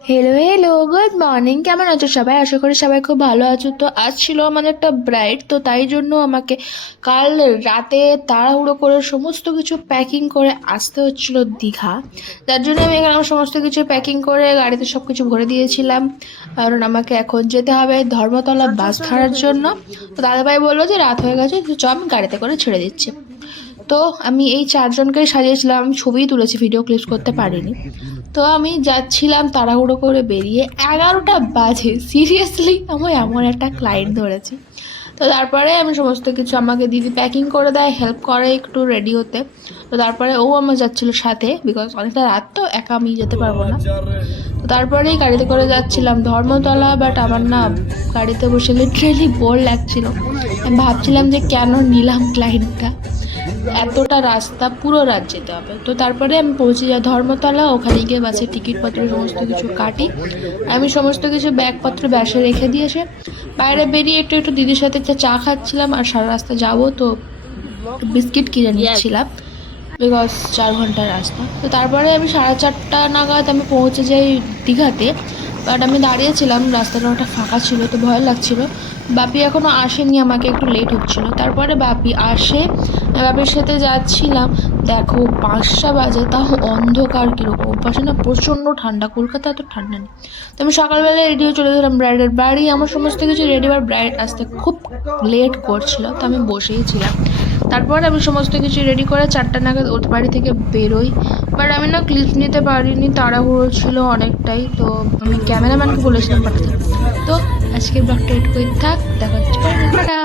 Hello hello, good morning. কেমন আছো সবাই? আশা করি সবাই খুব ভালো আছো। তো আজ ছিল আমাদের একটা ব্রাইড, তো তাই জন্য আমাকে কাল রাতে তাড়াহুড়ো করে সমস্ত কিছু প্যাকিং করে আসতে হচ্ছিল দীঘা। যার জন্য আমি এখানে আমার সমস্ত কিছু প্যাকিং করে গাড়িতে সব কিছু ভরে দিয়েছিলাম, কারণ আমাকে এখন যেতে হবে ধর্মতলা বাস ধরার জন্য। তো দাদাভাই বললো যে রাত হয়ে গেছে, তো চ আমি গাড়িতে করে ছেড়ে দিচ্ছি। তো আমি এই চারজনকেই সাজিয়েছিলাম, আমি ছবিই তুলেছি, ভিডিও ক্লিপস করতে পারিনি। তো আমি যাচ্ছিলাম তাড়াহুড়ো করে বেরিয়ে, 11টা বাজে। সিরিয়াসলি আমি এমন একটা ক্লায়েন্ট ধরেছি। তো তারপরে আমি সমস্ত কিছু আমাকে দিদি প্যাকিং করে দেয়, হেল্প করে একটু রেডি হতে। তো তারপরে ও আমার যাচ্ছিলো সাথে, বিকজ অনেকটা রাত তো একা আমি যেতে পারবো না। তো তারপরেই গাড়িতে করে যাচ্ছিলাম ধর্মতলা, বাট আমার না গাড়িতে বসে লিটারেলি বোর লাগছিল। আমি ভাবছিলাম যে কেন নিলাম ক্লায়েন্টটা, এতটা রাস্তা পুরো রাত যেতে হবে। তো তারপরে আমি পৌঁছে যাই ধর্মতলা, ওখানে গিয়ে বাসের টিকিটপত্র সমস্ত কিছু কাটি। আমি সমস্ত কিছু ব্যাগপত্র ব্যাসে রেখে দিয়েছে, বাইরে বেরিয়ে একটু একটু দিদির সাথে চা খাচ্ছিলাম, আর সারা রাস্তা যাবো তো বিস্কিট কিনে নিচ্ছিলাম, বিকজ 4 ঘন্টার রাস্তা। তো তারপরে আমি 4:30 নাগাদ আমি পৌঁছে যাই দীঘাতে। বাট আমি দাঁড়িয়েছিলাম, রাস্তাটা ওটা ফাঁকা ছিল, তো ভয় লাগছিল। বাপি এখনও আসেনি, আমাকে একটু লেট হচ্ছিল। তারপরে বাপি আসে, বাপির সাথে যাচ্ছিলাম। দেখো 5টা বাজে, তাও অন্ধকার কীরকম। ওপাশে না প্রচণ্ড ঠান্ডা, কলকাতা এত ঠান্ডা নেই। তো আমি সকালবেলায় রেডি হয়ে চলে গেলাম ব্রাইডের বাড়ি। আমার সমস্ত কিছু রেডি, আর ব্রাইড আসতে খুব লেট করছিল, তো আমি বসেই ছিলাম। তারপর আমি সমস্ত কিছু রেডি করে 4টা নাগাদ ওর বাড়ি থেকে বেরোই। বাট আমি না ক্লিপ নিতে পারিনি, তাড়াহুড়ো ছিল অনেকটাই। তো আমি ক্যামেরাম্যানকে বলেছিলাম পাঠাতে। তো আজকের ব্লগটা এটুকুই থাক, দেখা হচ্ছে পরে। টাটা।